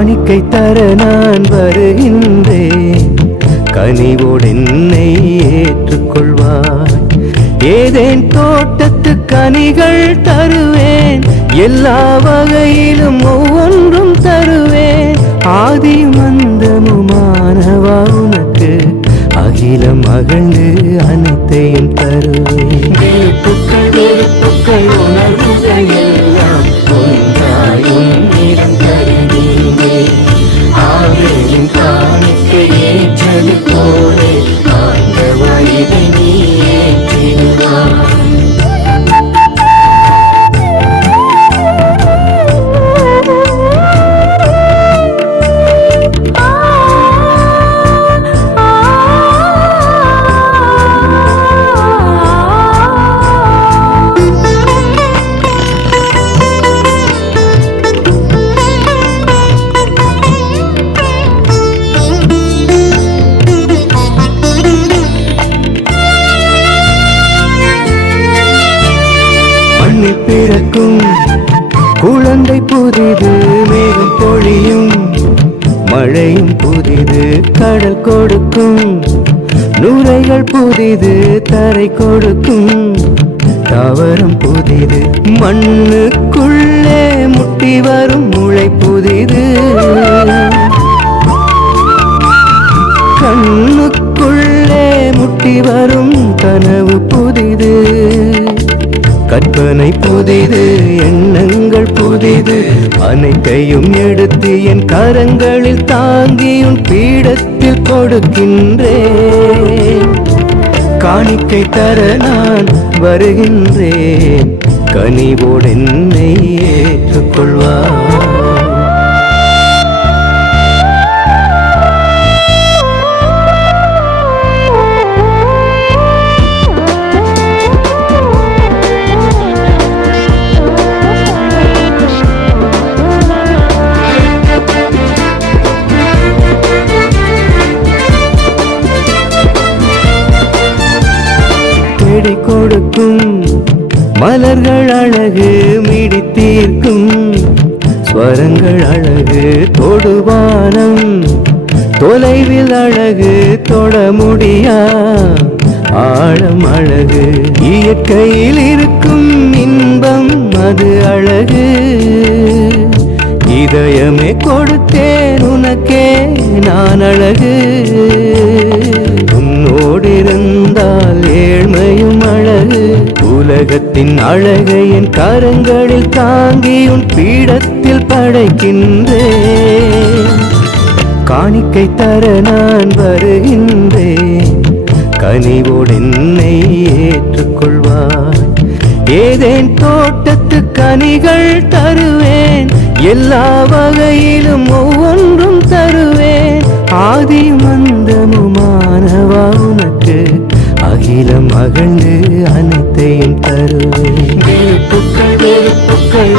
காணிக்கை தர நான் வருகின்றேன். கனிவோடு என்னை ஏற்றுக்கொள்வாய். ஏதேன் தோட்டத்து கனிகள் தருவேன். எல்லா வகையிலும் ஒவ்வொன்றும் தருவேன். ஆதி மந்தமுமானவா உனக்கு அகிலம் மகிழ்ந்து அனைத்தையும் தருவேன். வெறுப்புக்கள் வெறுப்புக்கள் உணர்வுகள் எல்லாம் ஒன்றாயும் நிறம் நுரைகள் புதிது தரை கொடுக்கும். தாவரம் புதிது மண்ணுக்குள்ளே முட்டி வரும் முளை புதிது. கண்ணுக்குள்ளே முட்டி வரும் சிந்தனை புதிது எண்ணங்கள் புதிது. அனைத்தையும் எடுத்து என் கரங்களில் தாங்கியும் பீடத்தில் கொடுக்கின்றேன். காணிக்கை தர நான் வருகின்றேன். கனிவோடு என்னை ஏற்றுக்கொள்வார் தேடி கொடுக்கும். மலர்கள் அழகு மிடித்தீர்க்கும். ஸ்வரங்கள் அழகு தொடுவானம். தொலைவில் அழகு தொட முடியா? ஆழம் அழகு இயற்கையில் இருக்கும் இன்பம் அது அழகு. இதயமே கொடுத்தேன் உனக்கே நான் அழகு. உன்னோடு இருந்தால் அழகு. உலகத்தின் அழகை என் கரங்களில் தாங்கி உன் பீடத்தில் படைக்கின்றேன். காணிக்கை தர நான் வருகின்றேன். கனிவோடு என்னை ஏற்றுக்கொள்வார் ஏதேன் தோட்டத்து கனிகள் தருவேன். எல்லா வகையிலும் ஒவ்வொன்றும் தருவேன். ஆதி மந்தமும் மகிழ்ந்து அனைத்தையும் தருவேன் வெறுப்புக்கள் வெறுப்புக்கள்